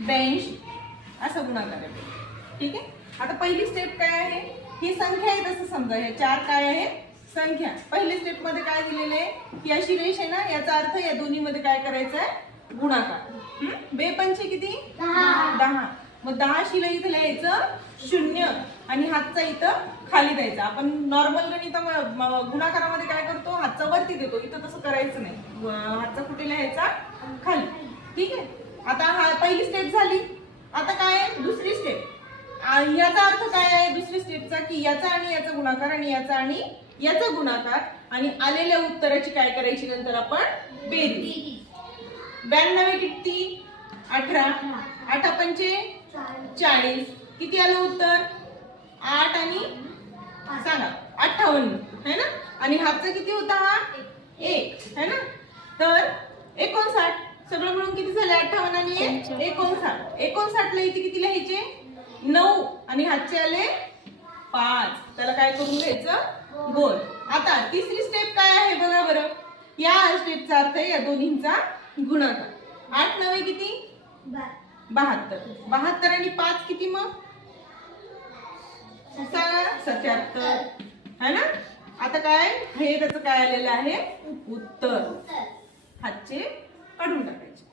82 असं गुणाकार आहे. ठीक आहे. आता पहिली स्टेप काय आहे, ही संख्या आहे तसं समजा, हे 4 काय आहे संख्या. पहिली स्टेप मध्ये काय दिलेले आहे की अशी रेष आहे ना, याचा अर्थ या दोन्ही मध्ये काय करायचं आहे गुणाकार. 2 पंचे किती 10. मग 10 शिला इथं लिहायचं 0 आणि हातचा इथं खाली द्यायचा. आपण नॉर्मल गणित गुणाकारामध्ये काय करतो, हातचा वरती देतो, इथं तसं करायचं नाही, हातचा कुठे लिहायचा खाली. ठीक आहे. आता हा पहिली स्टेप झाली. आता काय आहे दुसरी स्टेप. याचा अर्थ काय आहे दुसरी स्टेपचा की याचा आणि याचा गुणाकार आणि याचा आणि याचा गुणाकार आणि आलेल्या उत्तराची काय करायची नंतर आपण बेरीज. 92 किती 18. 8 पंचे 40. किती आलं उत्तर 8 आणि सांगा 58 है ना. आणि हातचा किती होता हा 1 है ना. तर 59. सगळं मिळून किती झाले 58 आणि 59. 59 ला इथे किती लिहायचे 9 आणि हातचे आले 5. त्याला काय करून घ्यायचं गोल. आता तिसरी स्टेप काय आहे बघा बरं. या स्टेपचा अर्थ या दोन्हींचा गुणाकार. 8 9 किती 72. 72 आणि 5 किती मग 77 है ना. आता काय हे त्याचं काय आलेलं आहे उत्तर. हातचे काढून टाकायचे.